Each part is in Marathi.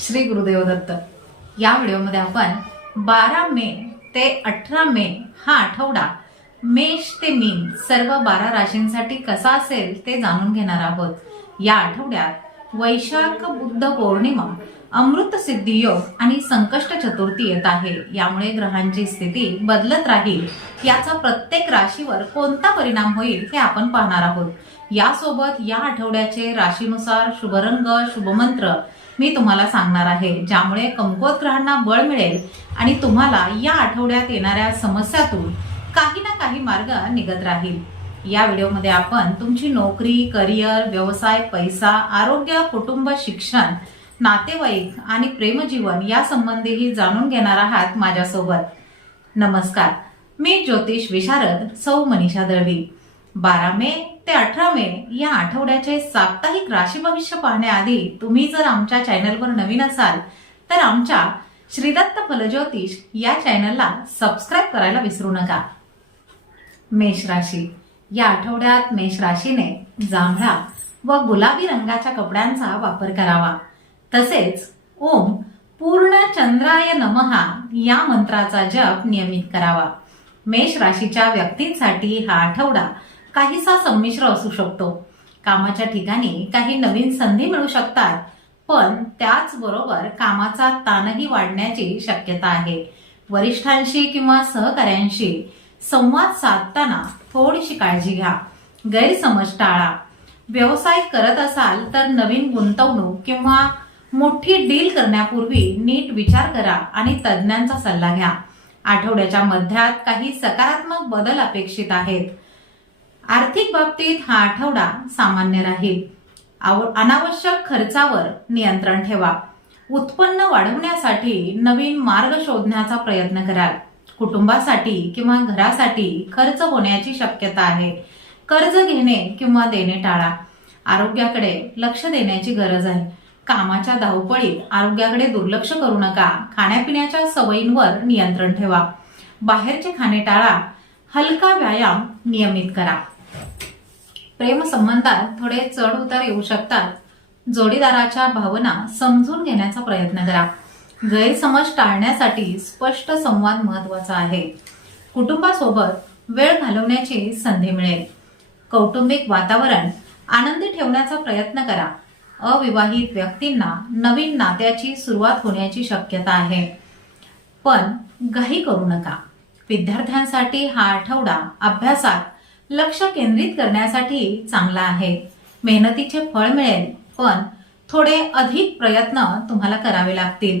श्री गुरुदेव दत्त या व्हिडिओमध्ये आपण बारा मे ते अठरा मे हा आठवडा मेष ते मीन सर्व बारा राशींसाठी कसा असेल ते जाणून घेणार आहोत. या आठवड्यात वैशाख बुद्ध पौर्णिमा अमृत सिद्धी योग आणि संकष्ट चतुर्थी येत आहे. यामुळे ग्रहांची स्थिती बदलत राहील. याचा प्रत्येक राशीवर कोणता परिणाम होईल हे आपण पाहणार आहोत. यासोबत या आठवड्याचे राशीनुसार शुभरंग शुभमंत्र मी तुम्हाला सांगणार आहे ज्यामुळे कमकुवत ग्रहांना बळ मिळेल आणि तुम्हाला या आठवड्यात येणाऱ्या समस्यातून काही ना काही मार्ग निघत राहील. या व्हिडिओमध्ये आपण तुमची नोकरी करिअर व्यवसाय पैसा आरोग्य कुटुंब शिक्षण नातेवाईक आणि प्रेमजीवन यासंबंधीही जाणून घेणार आहात माझ्यासोबत. नमस्कार. मी ज्योतिष विशारद सौ मनीषा दळवी. बारा मे ते अठरा मे या आठवड्याचे साप्ताहिक राशी भविष्य पाहण्याआधी तुम्ही जर आमच्या चॅनलवर नवीन असाल तर आमच्या श्रीदत्त फलज्योतिष या चॅनलला सबस्क्राईब करायला विसरू नका. मेष राशी. या आठवड्यात मेष राशीने जांभळा व गुलाबी रंगाच्या कपड्यांचा वापर करावा. तसेच ओम पूर्ण चंद्राय नमहा या मंत्राचा जप नियमित करावा. मेष राशीच्या व्यक्तींसाठी हा आठवडा काहीसा संमिश्र असू शकतो. कामाच्या ठिकाणी काही नवीन संधी मिळू शकतात पण त्याचबरोबर कामाचा ताणही वाढण्याची शक्यता आहे. वरिष्ठांशी किंवा सहकाऱ्यांशी संवाद साधताना थोडीशी काळजी घ्या. गैरसमज टाळा. व्यवसाय करत असाल तर नवीन गुंतवणूक किंवा मोठी डील करण्यापूर्वी नीट विचार करा आणि तज्ज्ञांचा सल्ला घ्या. आठवड्याच्या मध्यात काही सकारात्मक बदल अपेक्षित आहेत. आर्थिक बाबतीत हा आठवडा सामान्य राहील. आव- अनावश्यक खर्चावर नियंत्रण ठेवा. उत्पन्न वाढवण्यासाठी नवीन मार्ग शोधण्याचा प्रयत्न कराल. कुटुंबासाठी किंवा घरासाठी खर्च होण्याची शक्यता आहे. कर्ज घेणे किंवा देणे टाळा. आरोग्याकडे लक्ष देण्याची गरज आहे. कामाच्या धावपळीत आरोग्याकडे दुर्लक्ष करू नका. खाण्यापिण्याच्या सवयींवर नियंत्रण ठेवा. बाहेरचे खाणे टाळा. हलका व्यायाम नियमित करा. प्रेम संबंधात थोडे चढ उतार येऊ शकतात. जोडीदाराच्या भावना समजून घेण्याचा प्रयत्न करा. गैरसमज टाळण्यासाठी स्पष्ट संवाद महत्त्वाचा आहे. कुटुंबासोबत वेळ घालवण्याची संधी मिळेल. कौटुंबिक वातावरण आनंदी ठेवण्याचा प्रयत्न करा. अविवाहित व्यक्तींना नवीन नात्याची सुरुवात होण्याची शक्यता आहे. पण घाई करू नका. विद्यार्थ्यांसाठी हा आठवडा अभ्यासात लक्ष केंद्रित करण्यासाठी चांगला आहे. मेहनतीचे फळ मिळेल पण थोडे अधिक प्रयत्न तुम्हाला करावे लागतील.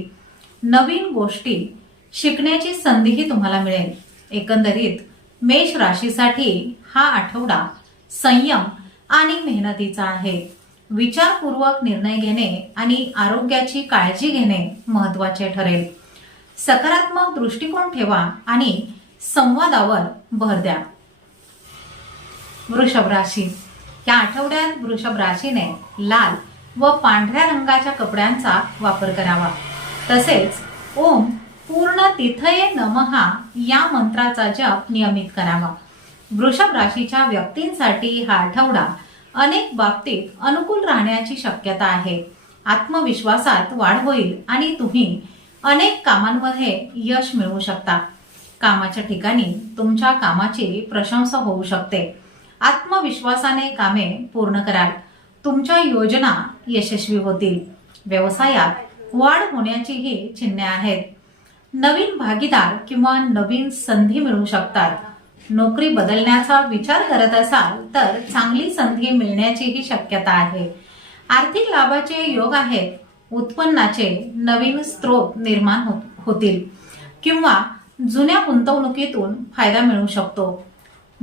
नवीन गोष्टी शिकण्याची संधीही तुम्हाला मिळेल. एकंदरीत मेष राशीसाठी हा आठवडा संयम आणि मेहनतीचा आहे. विचारपूर्वक निर्णय घेणे आणि आरोग्याची काळजी घेणे महत्त्वाचे ठरेल. सकारात्मक दृष्टिकोन ठेवा आणि संवादावर भर द्या. वृषभ राशी. या आठवड्यात वृषभ राशीने लाल व पांढऱ्या रंगाच्या कपड्यांचा वापर करावा. तसेच ओम पूर्ण तिथये नमहा या मंत्राचा जप नियमित करावा. वृषभ राशीच्या व्यक्तींसाठी हा आठवडा अनेक बाबतीत अनुकूल राहण्याची शक्यता आहे. आत्मविश्वासात वाढ होईल आणि तुम्ही अनेक कामांमध्ये यश मिळवू शकता. कामाच्या ठिकाणी तुमच्या कामाची प्रशंसा होऊ शकते. आत्मविश्वासाने कामे पूर्ण कराल. तुमच्या योजना यशस्वी होतील. व्यवसायात वाढ होण्याचीही चिन्हे आहेत. नवीन भागीदार किंवा नवीन संधी मिळू शकतात. नोकरी बदलण्याचा विचार करत असाल तर चांगली संधी मिळण्याचीही शक्यता आहे. आर्थिक लाभाचे योग आहेत. उत्पन्नाचे नवीन स्रोत निर्माण हो-, होतील. किंवा जुन्या गुंतवणुकीतून फायदा मिळू शकतो.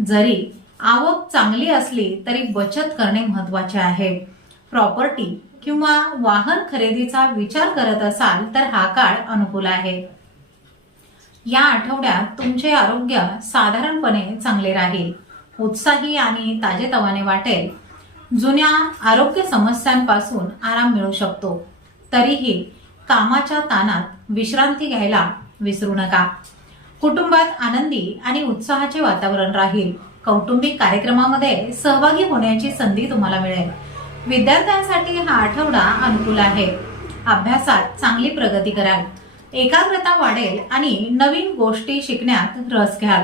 जरी आवक चांगली असली तरी बचत करणे महत्त्वाचे आहे. प्रॉपर्टी किंवा वाहन खरेदीचा विचार करत असाल तर हा काळ अनुकूल आहे. या आठवड्यात तुमचे आरोग्य साधारणपणे चांगले राहील. उत्साही आणि ताजेतवाने वाटेल. जुन्या आरोग्य समस्यांपासून आराम मिळू शकतो. तरीही कामाच्या ताणात विश्रांती घ्यायला विसरू नका. कुटुंबात आनंदी आणि उत्साहाचे वातावरण राहील. कौटुंबिक कार्यक्रमामध्ये सहभागी होण्याची संधी तुम्हाला मिळेल. विद्यार्थ्यांसाठी हा आठवडा अनुकूल आहे. अभ्यासात चांगली प्रगती कराल. एकाग्रता वाढेल आणि नवीन गोष्टी शिकण्यात रस घ्याल.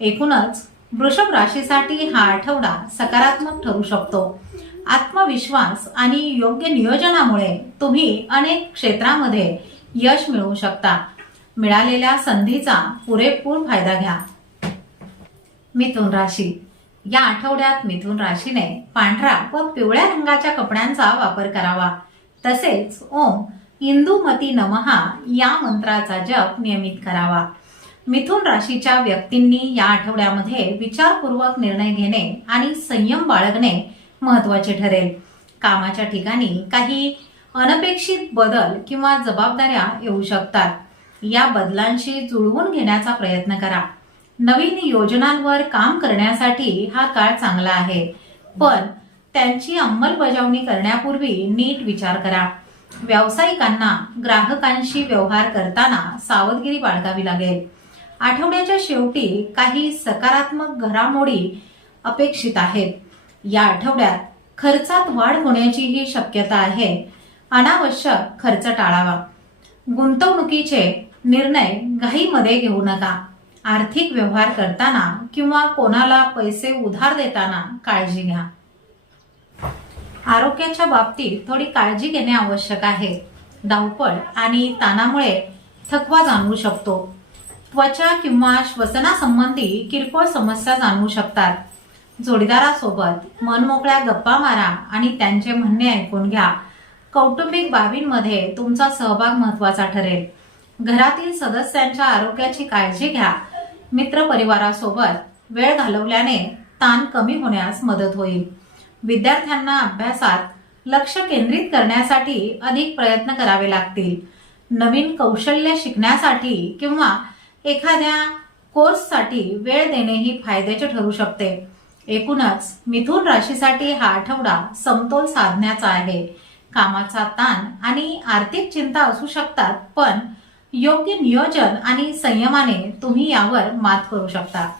एकूणच वृषभ राशीसाठी हा आठवडा सकारात्मक ठरू शकतो. आत्मविश्वास आणि योग्य नियोजनामुळे तुम्ही अनेक क्षेत्रामध्ये यश मिळवू शकता. मिळालेल्या संधीचा पुरेपूर फायदा घ्या. मिथुन राशी. या आठवड्यात मिथुन राशीने पांढरा व पिवळ्या रंगाच्या कपड्यांचा वापर करावा. तसेच ओम इंदुमती नमहा या मंत्राचा जप नियमित करावा. मिथुन राशीच्या व्यक्तींनी या आठवड्यामध्ये विचारपूर्वक निर्णय घेणे आणि संयम बाळगणे महत्त्वाचे ठरेल. कामाच्या ठिकाणी काही अनपेक्षित बदल किंवा जबाबदाऱ्या येऊ शकतात. या बदलांशी जुळवून घेण्याचा प्रयत्न करा. नवीन योजनांवर काम करण्यासाठी हा काळ चांगला आहे. पण त्यांची अंमलबजावणी करण्यापूर्वी नीट विचार करा. व्यावसायिकांना ग्राहकांशी व्यवहार करताना सावधगिरी बाळगावी लागेल. आठवड्याच्या शेवटी काही सकारात्मक घडामोडी अपेक्षित आहेत. या आठवड्यात खर्चात वाढ होण्याचीही शक्यता आहे. अनावश्यक खर्च टाळावा. गुंतवणुकीचे निर्णय घाईमध्ये घेऊ नका. आर्थिक व्यवहार करताना किंवा कोणाला पैसे उधार देताना काळजी घ्या. आरोग्याच्या बाबतीत थोडी काळजी घेणे आवश्यक आहे. धावपळ आणि ताणामुळे थकवा जाणवू शकतो. त्वचा किंवा श्वसनासंबंधी किरकोळ समस्या जाणवू शकतात. जोडीदारासोबत मनमोकळ्या गप्पा मारा आणि त्यांचे म्हणणे ऐकून घ्या. कौटुंबिक बाबींमध्ये तुमचा सहभाग महत्त्वाचा ठरेल. घरातील सदस्यांच्या आरोग्याची काळजी घ्या. मित्रपरिवारासोबत वेळ घालवल्याने ताण कमी होण्यास मदत होईल. विद्यार्थ्यांना अभ्यासात लक्ष केंद्रित करण्यासाठी अधिक प्रयत्न करावे लागतील. नवीन कौशल्य शिकण्यासाठी किंवा एखाद्या कोर्ससाठी वेळ देणेही फायद्याचे ठरू शकते. एकूणच मिथुन राशीसाठी हा आठवडा समतोल साधण्याचा आहे. कामाचा ताण आणि आर्थिक चिंता असू शकतात पण योग्य नियोजन आणि संयमाने तुम्ही यावर मात करू शकता.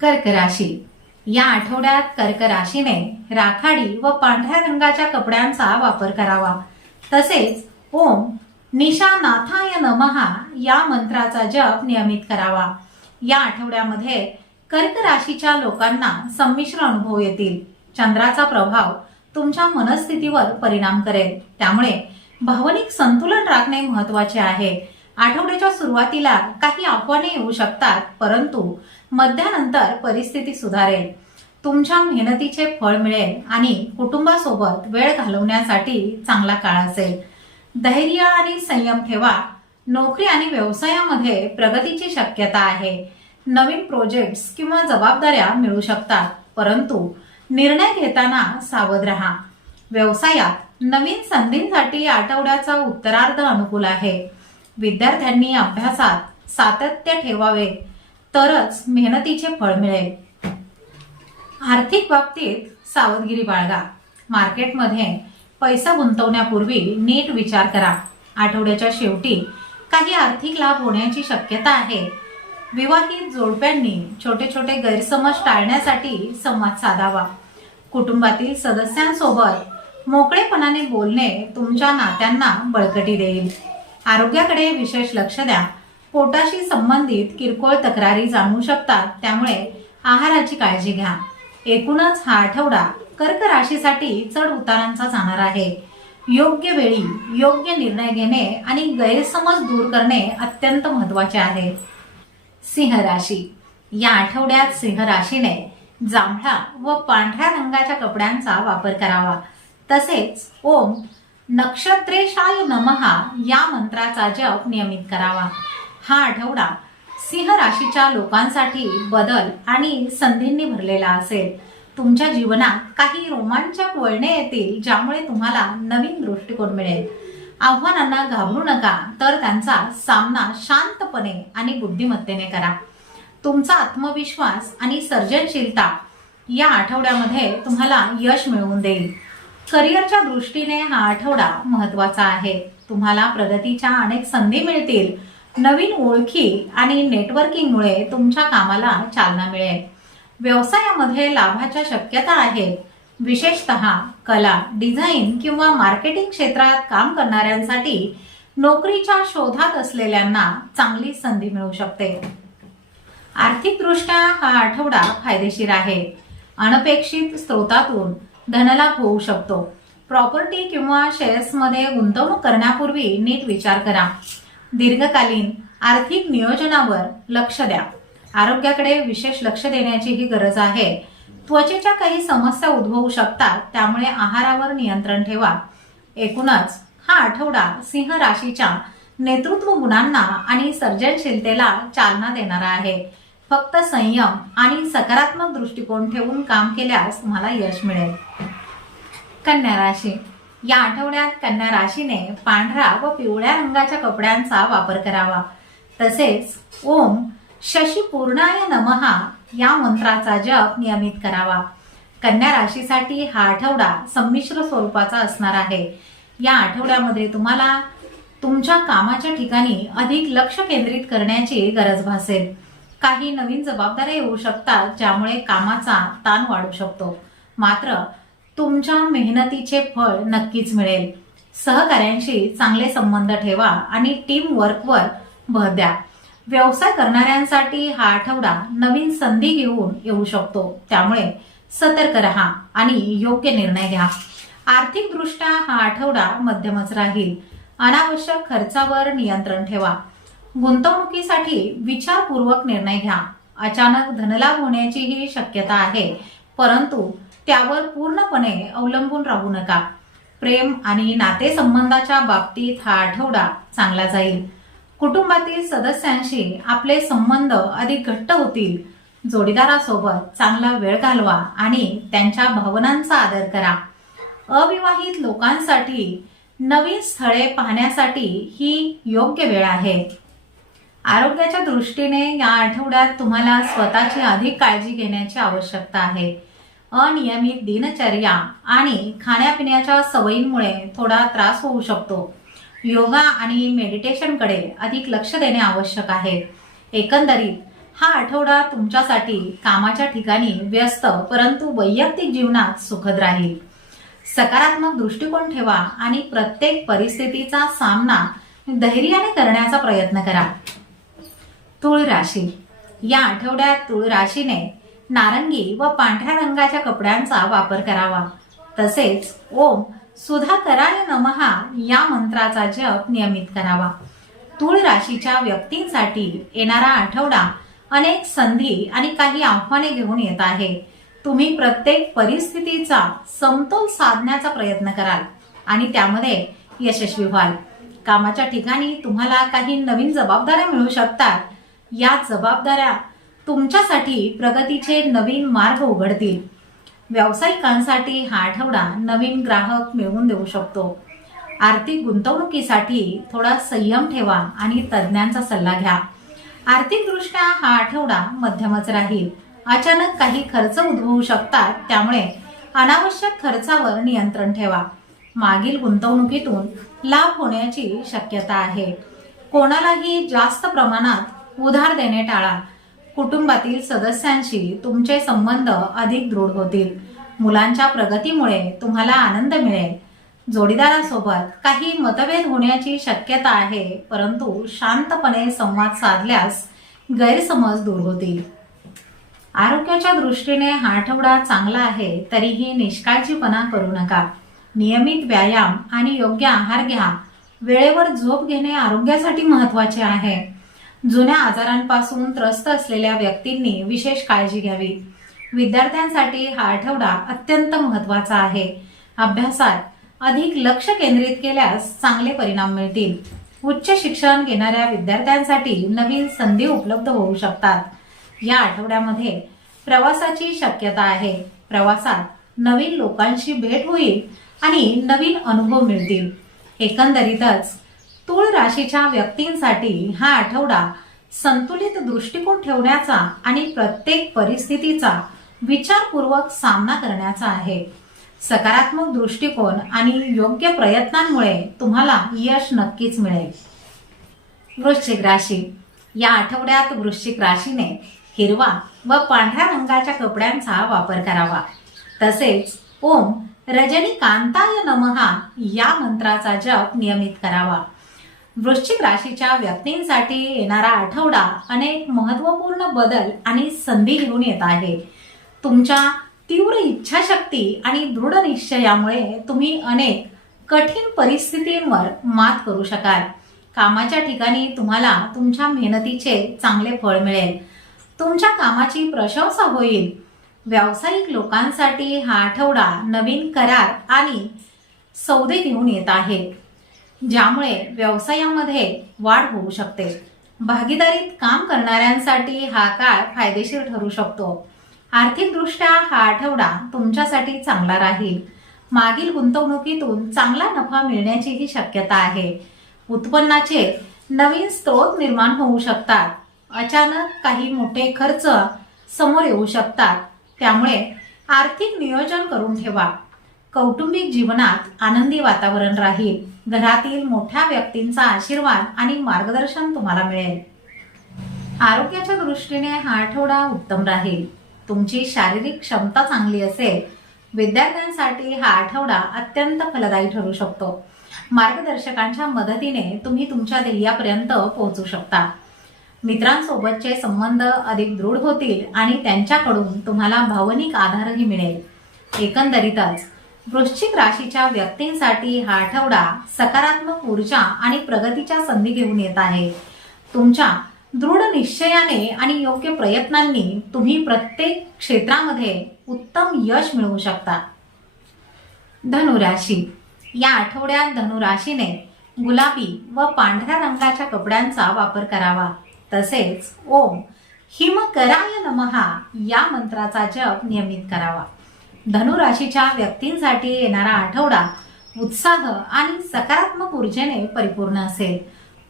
कर्क राशी. या आठवड्यात कर्क राशीने राखाडी व पांढऱ्या रंगाच्या कपड्यांचा वापर करावा. तसेच ओम निशानाथाय नमहा या मंत्राचा जप नियमित करावा. या आठवड्यामध्ये कर्क राशीच्या लोकांना संमिश्र अनुभव येतील. चंद्राचा प्रभाव तुमच्या मनस्थितीवर परिणाम करेल. त्यामुळे भावनिक संतुलन राखणे महत्त्वाचे आहे. आठवड्याच्या सुरुवातीला काही आव्हाने येऊ शकतात परंतु मध्यानंतर परिस्थिती सुधारेल. तुमच्या मेहनतीचे फळ मिळेल आणि कुटुंबासोबत वेळ घालवण्यासाठी चांगला काळ असेल. धैर्य आणि संयम ठेवा. नोकरी आणि व्यवसायामध्ये प्रगतीची शक्यता आहे. नवीन प्रोजेक्ट्स किंवा जबाबदाऱ्या मिळू शकतात परंतु निर्णय घेताना सावध राहा. व्यवसायात नवीन संधींसाठी आठवड्याचा उत्तरार्ध अनुकूल आहे. विद्यार्थ्यांनी अभ्यासात सातत्य ठेवावे तरच मेहनतीचे फळ मिळेल. आर्थिक बाबतीत सावधगिरी बाळगा. मार्केटमध्ये पैसा गुंतवण्यापूर्वी नीट विचार करा. आठवड्याच्या शेवटी काही आर्थिक लाभ होण्याची शक्यता आहे. विवाहित जोडप्यांनी छोटे छोटे गैरसमज टाळण्यासाठी संवाद साधावा. कुटुंबातील सदस्यांसोबत मोकळेपणाने बोलणे तुमच्या नात्यांना बळकटी देईल. आरोग्याकडे विशेष लक्ष द्या. पोटाशी संबंधित किरकोळ तक्रारी जाणवू शकतात त्यामुळे आहाराची काळजी घ्या. एकूणच हा आठवडा कर्क राशीसाठी चढ उतारांचा जाणार आहे. योग्य वेळी योग्य निर्णय घेणे आणि गैरसमज दूर करणे अत्यंत महत्त्वाचे आहे. सिंह राशी. या आठवड्यात सिंह राशीने जांभळा व पांढऱ्या रंगाच्या कपड्यांचा वापर करावा. तसेच ओम नक्षत्रेशाय नमहा या मंत्राचा जप नियमित करावा. हा आठवडा सिंह राशीच्या लोकांसाठी बदल आणि संधींनी भरलेला असेल. तुमच्या जीवनात काही रोमांचक वळणे येतील ज्यामुळे तुम्हाला नवीन दृष्टिकोन मिळेल. आव्हानांना घाबरू नका तर त्यांचा सामना शांतपणे आणि बुद्धिमत्तेने करा. तुमचा आत्मविश्वास आणि सर्जनशीलता या आठवड्यामध्ये तुम्हाला यश मिळवून देईल. करिअरच्या दृष्टीने हा आठवडा महत्त्वाचा आहे. तुम्हाला प्रगतीच्या अनेक संधी मिळतील. नवीन ओळखी आणि नेटवर्किंगमुळे तुमच्या कामाला चालना मिळेल. व्यवसायामध्ये लाभाच्या शक्यता आहेत. विशेषतः कला डिझाईन किंवा मार्केटिंग क्षेत्रात काम करणाऱ्यांसाठी नोकरीच्या शोधात असलेल्यांना चांगली संधी मिळू शकते. आर्थिकदृष्ट्या हा आठवडा फायदेशीर आहे. अनपेक्षित स्रोतातून धनलाभ होऊ शकतो. प्रॉपर्टी किंवा शेअर्समध्ये गुंतवणूक करण्यापूर्वी नीट विचार करा. दीर्घकालीन आर्थिक नियोजनावर लक्ष द्या. आरोग्याकडे विशेष लक्ष देण्याची ही गरज आहे. त्वचेच्या काही समस्या उद्भवू शकतात त्यामुळे आहारावर नियंत्रण ठेवा. एकूणच हा आठवडा सिंह राशीच्या नेतृत्व गुणांना आणि सर्जनशीलतेला चालना देणारा आहे. फक्त संयम आणि सकारात्मक दृष्टिकोन ठेवून काम केल्यास तुम्हाला यश मिळेल. कन्या राशी. या आठवड्यात कन्या राशीने पांढरा व पिवळ्या रंगाच्या कपड्यांचा वापर करावा. तसेच ओम शशी पूर्णाय नमहा या मंत्राचा जप नियमित करावा. कन्या राशीसाठी हा आठवडा संमिश्र स्वरूपाचा असणार आहे. या आठवड्यामध्ये तुम्हाला तुमच्या कामाच्या ठिकाणी अधिक लक्ष केंद्रित करण्याची गरज भासेल. काही नवीन जबाबदाऱ्या येऊ शकतात ज्यामुळे कामाचा ताण वाढू शकतो. मात्र तुमच्या मेहनतीचे फळ नक्कीच मिळेल. सहकाऱ्यांशी चांगले संबंध ठेवा आणि टीम वर्कवर भर द्या. व्यवसाय करणाऱ्यांसाठी हा आठवडा नवीन संधी घेऊन येऊ शकतो. त्यामुळे सतर्क रहा आणि योग्य निर्णय घ्या. आर्थिकदृष्ट्या हा आठवडा मध्यमच राहील. अनावश्यक खर्चावर नियंत्रण ठेवा. गुंतवणुकीसाठी विचारपूर्वक निर्णय घ्या. अचानक धनलाभ होण्याचीही शक्यता आहे परंतु त्यावर पूर्णपणे अवलंबून राहू नका. प्रेम आणि नातेसंबंधाच्या बाबतीत हा आठवडा चांगला जाईल. कुटुंबातील सदस्यांशी आपले संबंध अधिक घट्ट होतील. जोडीदारासोबत चांगला वेळ घालवा आणि त्यांच्या भावनांचा आदर करा. अविवाहित लोकांसाठी नवीन स्थळे पाहण्यासाठी ही योग्य वेळ आहे. आरोग्याच्या दृष्टीने या आठवड्यात तुम्हाला स्वतःची अधिक काळजी घेण्याची आवश्यकता आहे. अनियमित दिनचर्या आणि खाण्यापिण्याच्या सवयींमुळे थोडा त्रास होऊ शकतो. योगा आणि मेडिटेशनकडे अधिक लक्ष देणे आवश्यक आहे. एकंदरीत हा आठवडा तुमच्यासाठी कामाच्या ठिकाणी व्यस्त परंतु वैयक्तिक जीवनात सुखद राहील. सकारात्मक दृष्टिकोन ठेवा आणि प्रत्येक परिस्थितीचा सामना धैर्याने करण्याचा प्रयत्न करा. तुळ राशी. या आठवड्यात तुळ राशीने नारंगी व पांढऱ्या रंगाच्या कपड्यांचा वापर करावा. तसेच ओम सुधा कराय नमहा या मंत्राचा जप नियमित करावा. तुळ राशीच्या व्यक्तींसाठी येणारा आठवडा अनेक संधी आणि काही आव्हाने घेऊन येत आहे. तुम्ही प्रत्येक परिस्थितीचा समतोल साधण्याचा प्रयत्न कराल आणि त्यामध्ये यशस्वी व्हाल. कामाच्या ठिकाणी तुम्हाला काही नवीन जबाबदाऱ्या मिळू शकतात. या जबाबदाऱ्या तुमच्यासाठी प्रगतीचे नवीन मार्ग उघडतील. व्यावसायिकांसाठी हा आठवडा नवीन ग्राहक मिळवून देऊ शकतो. आर्थिक गुंतवणुकीसाठी थोडा संयम ठेवा आणि तज्ज्ञांचा सल्ला घ्या. आर्थिकदृष्ट्या हा आठवडा मध्यमच राहील. अचानक काही खर्च उद्भवू शकतात त्यामुळे अनावश्यक खर्चावर नियंत्रण ठेवा. मागील गुंतवणुकीतून लाभ होण्याची शक्यता आहे. कोणालाही जास्त प्रमाणात उधार देणे टाळा कुटुंबातील सदस्यांशी तुमचे संबंध अधिक दृढ होतील. मुलांच्या प्रगतीमुळे तुम्हाला आनंद मिळेल. जोडीदारासोबत काही मतभेद होण्याची शक्यता आहे परंतु शांतपणे संवाद साधल्यास गैरसमज दूर होतील. आरोग्याच्या दृष्टीने हा आठवडा चांगला आहे तरीही निष्काळजीपणा करू नका. नियमित व्यायाम आणि योग्य आहार घ्या. वेळेवर झोप घेणे आरोग्यासाठी महत्त्वाचे आहे. जुन्या आजारांपासून त्रस्त असलेल्या व्यक्तींनी विशेष काळजी घ्यावी. विद्यार्थ्यांसाठी हा आठवडा अत्यंत महत्त्वाचा आहे. अभ्यासात अधिक लक्ष केंद्रित केल्यास चांगले परिणाम मिळतील. उच्च शिक्षण घेणाऱ्या विद्यार्थ्यांसाठी नवीन संधी उपलब्ध होऊ शकतात. या आठवड्यामध्ये प्रवासाची शक्यता आहे. प्रवासात नवीन लोकांशी भेट होईल आणि नवीन अनुभव मिळतील. एकंदरीतच तूळ राशीच्या व्यक्तींसाठी हा आठवडा संतुलित दृष्टिकोन ठेवण्याचा आणि प्रत्येक परिस्थितीचा विचारपूर्वक सामना करण्याचा आहे. सकारात्मक दृष्टिकोन आणि योग्य प्रयत्नांमुळे तुम्हाला यश नक्कीच मिळेल. वृश्चिक राशी. या आठवड्यात वृश्चिक राशीने हिरवा व पांढऱ्या रंगाच्या कपड्यांचा वापर करावा. तसेच ओम रजनीकांताय नमहा या मंत्राचा जप नियमित करावा. वृश्चिक राशीच्या व्यक्तींसाठी येणारा आठवडा अनेक महत्त्वपूर्ण बदल आणि संधी घेऊन येत आहे. तुमच्या तीव्र इच्छाशक्ती आणि दृढ निश्चयामुळे तुम्ही अनेक कठीण परिस्थितींवर मात करू शकाल. कामाच्या ठिकाणी तुम्हाला तुमच्या मेहनतीचे चांगले फळ मिळेल. तुमच्या कामाची प्रशंसा होईल. व्यावसायिक लोकांसाठी हा आठवडा नवीन करार आणि सौदे घेऊन येत आहे. ज्यामुळे व्यवसायामध्ये वाढ होऊ शकते. भागीदारीत काम करणाऱ्यांसाठी हा काळ फायदेशीर ठरू शकतो. आर्थिकदृष्ट्या हा आठवडा तुमच्यासाठी चांगला राहील. मागील गुंतवणुकीतून चांगला नफा मिळण्याचीही शक्यता आहे. उत्पन्नाचे नवीन स्रोत निर्माण होऊ शकतात. अचानक काही मोठे खर्च समोर येऊ शकतात. त्यामुळे आर्थिक नियोजन करून ठेवा. कौटुंबिक जीवनात आनंदी वातावरण राहील. घरातील मोठ्या व्यक्तींचा आशीर्वाद आणि मार्गदर्शन तुम्हाला मिळेल. आरोग्याच्या दृष्टीने हा आठवडा उत्तम राहील. तुमची शारीरिक क्षमता चांगली असेल. विद्यार्थ्यांसाठी हा आठवडा अत्यंत फलदायी ठरू शकतो. मार्गदर्शकांच्या मदतीने तुम्ही तुमच्या ध्येयापर्यंत पोहोचू शकता. मित्रांसोबतचे संबंध अधिक दृढ होतील आणि त्यांच्याकडून तुम्हाला भावनिक आधारही मिळेल. एकंदरीतच वृश्चिक राशीच्या व्यक्तींसाठी हा आठवडा सकारात्मक ऊर्जा आणि प्रगतीच्या संधी घेऊन येत आहे. तुमच्या दृढ निश्चयाने आणि योग्य प्रयत्नांनी तुम्ही प्रत्येक क्षेत्रामध्ये उत्तम यश मिळवू शकता. धनुराशी. या आठवड्यात धनुराशीने गुलाबी व पांढऱ्या रंगाच्या कपड्यांचा वापर करावा. तसेच ओम हिमकराय नमहा या मंत्राचा जप नियमित करावा. धनुराशीच्या व्यक्तींसाठी येणारा आठवडा उत्साह आणि सकारात्मक ऊर्जेने परिपूर्ण असेल.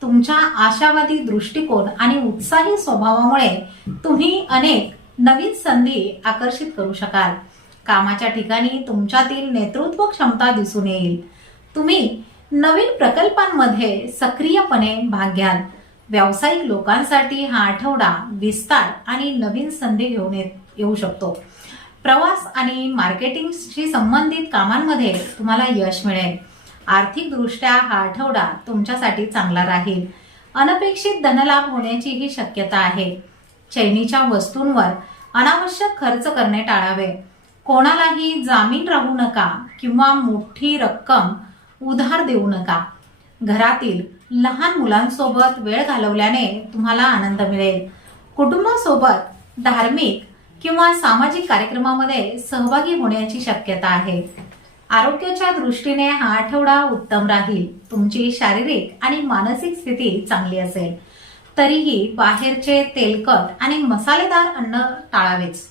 तुमच्या आशावादी दृष्टिकोन आणि उत्साही स्वभावामुळे तुम्ही अनेक नवीन संधी आकर्षित करू शकाल. कामाच्या ठिकाणी तुमच्यातील नेतृत्व क्षमता दिसून येईल. तुम्ही नवीन प्रकल्पांमध्ये सक्रियपणे भाग घ्याल. व्यावसायिक लोकांसाठी हा आठवडा विस्तार आणि नवीन संधी घेऊन येत- येऊ शकतो. प्रवास आणि मार्केटिंगशी संबंधित कामांमध्ये तुम्हाला यश मिळेल. आर्थिकदृष्ट्या हा आठवडा तुमच्यासाठी चांगला राहील. अनपेक्षित धनलाभ होण्याची ही शक्यता आहे. चैनीच्या वस्तूंवर अनावश्यक खर्च करणे टाळावे. कोणालाही जामीन राहू नका किंवा मोठी रक्कम उधार देऊ नका. घरातील लहान मुलांसोबत वेळ घालवल्याने तुम्हाला आनंद मिळेल. कुटुंबासोबत धार्मिक किंवा सामाजिक कार्यक्रमामध्ये सहभागी होण्याची शक्यता आहे. आरोग्याच्या दृष्टीने हा आठवडा उत्तम राहील. तुमची शारीरिक आणि मानसिक स्थिती चांगली असेल. तरीही बाहेरचे तेलकट आणि मसालेदार अन्न टाळावेच.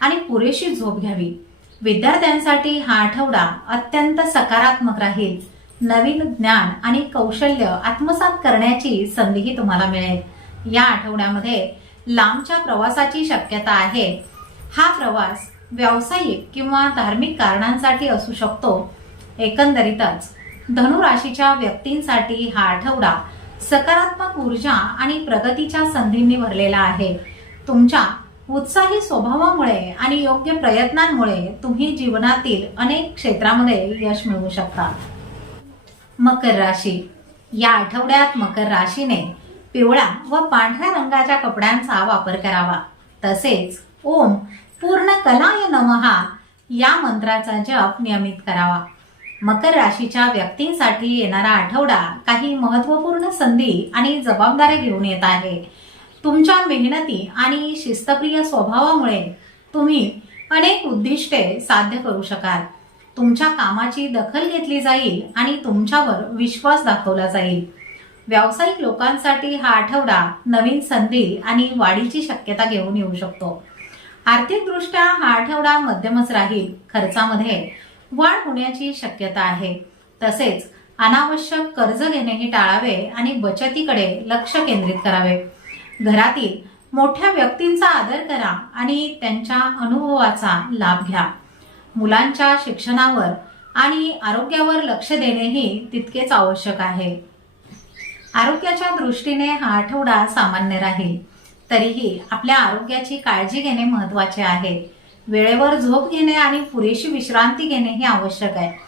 आणि पुरेशी झोप घ्यावी. विद्यार्थ्यांसाठी हा आठवडा अत्यंत सकारात्मक राहील. नवीन ज्ञान आणि कौशल्य आत्मसात करण्याची संधीही तुम्हाला मिळेल. या आठवड्यामध्ये लांबच्या प्रवासाची शक्यता आहे. हा प्रवास व्यावसायिक किंवा धार्मिक कारणांसाठी असू शकतो. एकंदरीतच धनुराशीच्या व्यक्तींसाठी हा आठवडा सकारात्मक ऊर्जा आणि प्रगतीच्या संधींनी भरलेला आहे. तुमच्या उत्साही स्वभावामुळे आणि योग्य प्रयत्नांमुळे तुम्ही जीवनातील अनेक क्षेत्रामध्ये यश मिळवू शकता. मकर राशी. या आठवड्यात मकर राशीने पिवळा व पांढऱ्या रंगाच्या कपड्यांचा वापर करावा. तसेच ओम पूर्ण कलाय नमहा या मंत्राचा जप नियमित करावा. मकर राशीच्या व्यक्तींसाठी येणारा आठवडा काही महत्त्वपूर्ण संधी आणि जबाबदाऱ्या घेऊन येत आहे. तुमच्या मेहनती आणि शिस्तप्रिय स्वभावामुळे तुम्ही अनेक उद्दिष्टे साध्य करू शकाल. तुमच्या कामाची दखल घेतली जाईल आणि तुमच्यावर विश्वास दाखवला जाईल. व्यावसायिक लोकांसाठी हा आठवडा नवीन संधी आणि वाढीची शक्यता घेऊन येऊ शकतो. आर्थिकदृष्ट्या हा आठवडा मध्यमच राहील खर्चामध्ये वाढ होण्याची शक्यता आहे. तसेच अनावश्यक कर्ज घेणेही टाळावे आणि बचतीकडे लक्ष केंद्रित करावे. घरातील मोठ्या व्यक्तींचा आदर करा आणि त्यांच्या अनुभवाचा लाभ घ्या. मुलांच्या शिक्षणावर आणि आरोग्यावर लक्ष देणेही तितकेच आवश्यक आहे. आरोग्याच्या दृष्टीने हा आठवडा सामान्य राहील. तरीही आपल्या आरोग्याची काळजी घेणे महत्त्वाचे आहे. वेळेवर झोप घेणे आणि पुरेशी विश्रांती घेणे हे आवश्यक आहे.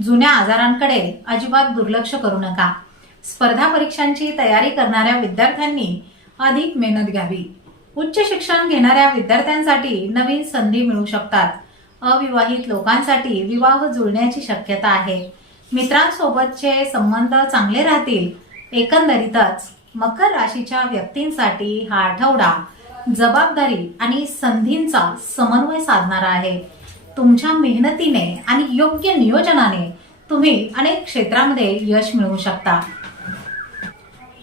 जुन्या आजारांकडे अजिबात दुर्लक्ष करू नका. स्पर्धा परीक्षांची तयारी करणाऱ्या विद्यार्थ्यांनी अधिक मेहनत घ्यावी. उच्च शिक्षण घेणाऱ्या विद्यार्थ्यांसाठी नवीन संधी मिळू शकतात. अविवाहित लोकांसाठी विवाह जुळण्याची शक्यता आहे. मित्रांसोबतचे संबंध चांगले राहतील. एकंदरीतच मकर राशीच्या व्यक्तींसाठी हा आठवडा जबाबदारी आणि संधींचा समन्वय साधणारा आहे. तुमच्या मेहनतीने आणि योग्य नियोजनाने तुम्ही अनेक क्षेत्रामध्ये यश मिळवू शकता.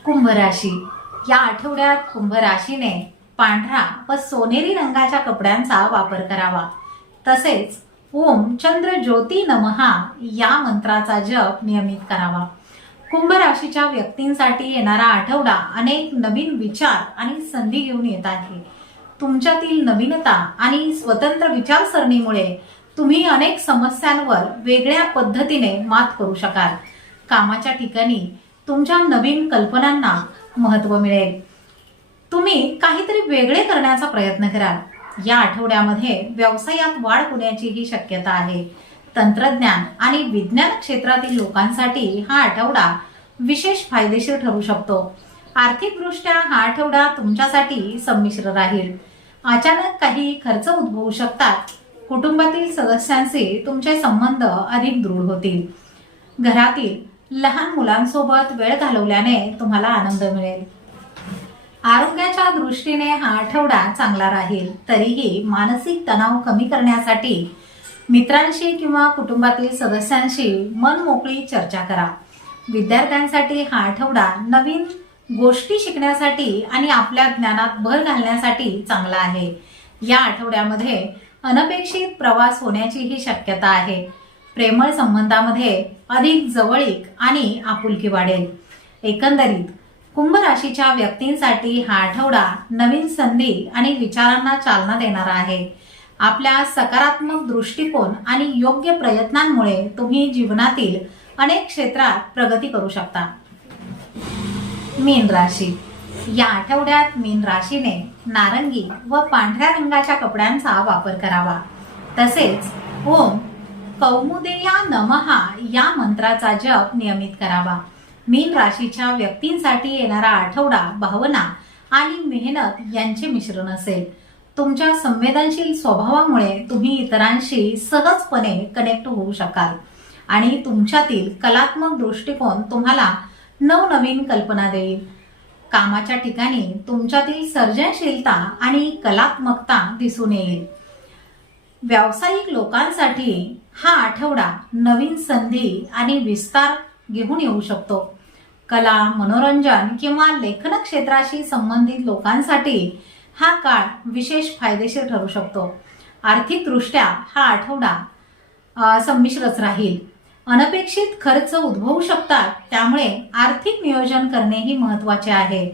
कुंभ राशी या आठवड्यात कुंभ राशीने पांढरा व सोनेरी रंगाच्या कपड्यांचा वापर करावा. तसेच ओम चंद्र ज्योती नमहा या मंत्राचा जप नियमित करावा. कुंभ राशीच्या व्यक्तींसाठी येणारा आठवडा अनेक नवीन विचार आणि संधी घेऊन येत आहे. तुमच्यातील नवीनता आणि स्वतंत्र विचारसरणीमुळे तुम्ही अनेक समस्यांवर वेगळ्या पद्धतीने मात करू शकाल. कामाच्या ठिकाणी तुमच्या नवीन कल्पनांना महत्त्व मिळेल. तुम्ही काहीतरी वेगळे करण्याचा प्रयत्न कराल. या आठवड्यामध्ये व्यवसायात वाढ होण्याचीही शक्यता आहे. तंत्रज्ञान आणि विज्ञान क्षेत्रातील लोकांसाठी हा आठवडा विशेष फायदेशीर ठरू शकतो. आर्थिकदृष्ट्या हा आठवडा तुमच्यासाठी संमिश्र राहील. अचानक काही खर्च उद्भवू शकतात. कुटुंबातील सदस्यांशी तुमचे संबंध अधिक दृढ होतील. घरातील लहान मुलांसोबत वेळ घालवल्याने तुम्हाला आनंद मिळेल. आरोग्याच्या दृष्टीने हा आठवडा चांगला राहील. तरीही मानसिक तणाव कमी करण्यासाठी मित्रांशी किंवा कुटुंबातील सदस्यांशी मन मोकळी चर्चा करा. विद्यार्थ्यांसाठी हा आठवडा नवीन गोष्टी शिकण्यासाठी आणि आपल्या ज्ञानात भर घालण्यासाठी चांगला आहे. या आठवड्यामध्ये अनपेक्षित प्रवास होण्याचीही शक्यता आहे. प्रेमळ संबंधामध्ये अधिक जवळीक आणि आपुलकी वाढेल. एकंदरीत कुंभ राशीच्या व्यक्तींसाठी हा आठवडा नवीन संधी आणि विचारांना चालना देणारा आहे. आपल्या सकारात्मक दृष्टिकोन आणि योग्य प्रयत्नांमुळे तुम्ही जीवनातील अनेक क्षेत्रात प्रगती करू शकता. मीन राशी. या आठवड्यात मीन राशीने नारंगी व पांढऱ्या रंगाच्या कपड्यांचा वापर करावा. तसेच ओम कौमुदेया नमहा या मंत्राचा जप नियमित करावा. मीन राशीच्या व्यक्तींसाठी येणारा आठवडा भावना आणि मेहनत यांचे मिश्रण असेल. तुमच्या संवेदनशील स्वभावामुळे तुम्ही इतरांशी सहजपणे कनेक्ट होऊ शकाल. आणि तुमच्यातील कलात्मक दृष्टिकोन तुम्हाला नवनवीन कल्पना देईल. कामाच्या ठिकाणी तुमच्यातील सर्जनशीलता आणि कलात्मकता दिसून येईल. व्यावसायिक लोकांसाठी हा आठवडा नवीन संधी आणि विस्तार घेऊन येऊ शकतो. कला मनोरंजन किंवा लेखन क्षेत्राशी संबंधित लोकांसाठी हा काळ विशेष फायदेशीर ठरू शकतो. आर्थिकदृष्ट्या हा आठवडा संमिश्रच राहील. अनपेक्षित खर्च उद्भवू शकतात त्यामुळे आर्थिक नियोजन करणेही महत्त्वाचे आहे.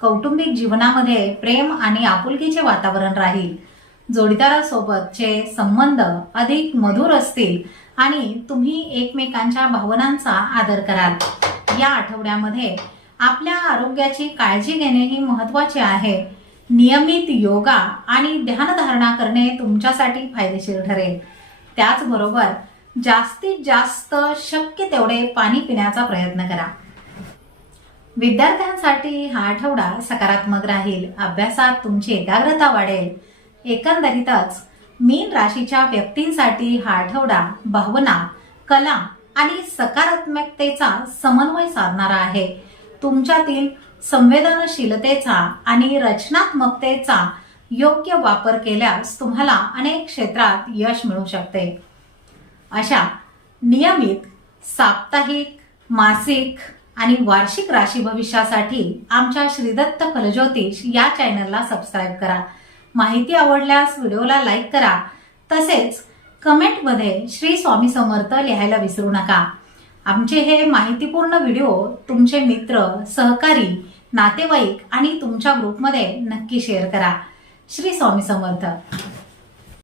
कौटुंबिक जीवनामध्ये प्रेम आणि आपुलकीचे वातावरण राहील. जोडीदारासोबतचे संबंध अधिक मधुर असतील आणि तुम्ही एकमेकांच्या भावनांचा आदर कराल. या आठवड्यामध्ये आपल्या आरोग्याची काळजी घेणेही महत्त्वाचे आहे. नियमित योगा आणि ध्यानधारणा करणे तुमच्यासाठी फायदेशीर ठरेल. त्याचबरोबर जास्तीत जास्त शक्य तेवढे पाणी पिण्याचा प्रयत्न करा. विद्यार्थ्यांसाठी हा आठवडा सकारात्मक राहील. अभ्यासात तुमची एकाग्रता वाढेल. एकंदरीतच मीन राशीच्या व्यक्तींसाठी हा आठवडा भावना कला आणि सकारात्मकतेचा समन्वय साधणारा आहे. तुमच्यातील संवेदनशीलतेचा आणि रचनात्मकतेचा योग्य वापर केल्यास तुम्हाला अनेक क्षेत्रात यश मिळू शकते. अशा नियमित साप्ताहिक मासिक आणि वार्षिक राशी भविष्यासाठी आमच्या श्रीदत्त फलज्योतिष या चॅनलला सबस्क्राईब करा. माहिती आवडल्यास व्हिडिओला लाईक करा. तसेच कमेंटमध्ये श्री स्वामी समर्थ लिहायला विसरू नका. आमचे हे माहितीपूर्ण व्हिडिओ तुमचे मित्र सहकारी नातेवाईक आणि तुमच्या ग्रुपमध्ये नक्की शेअर करा. श्री स्वामी समर्थ.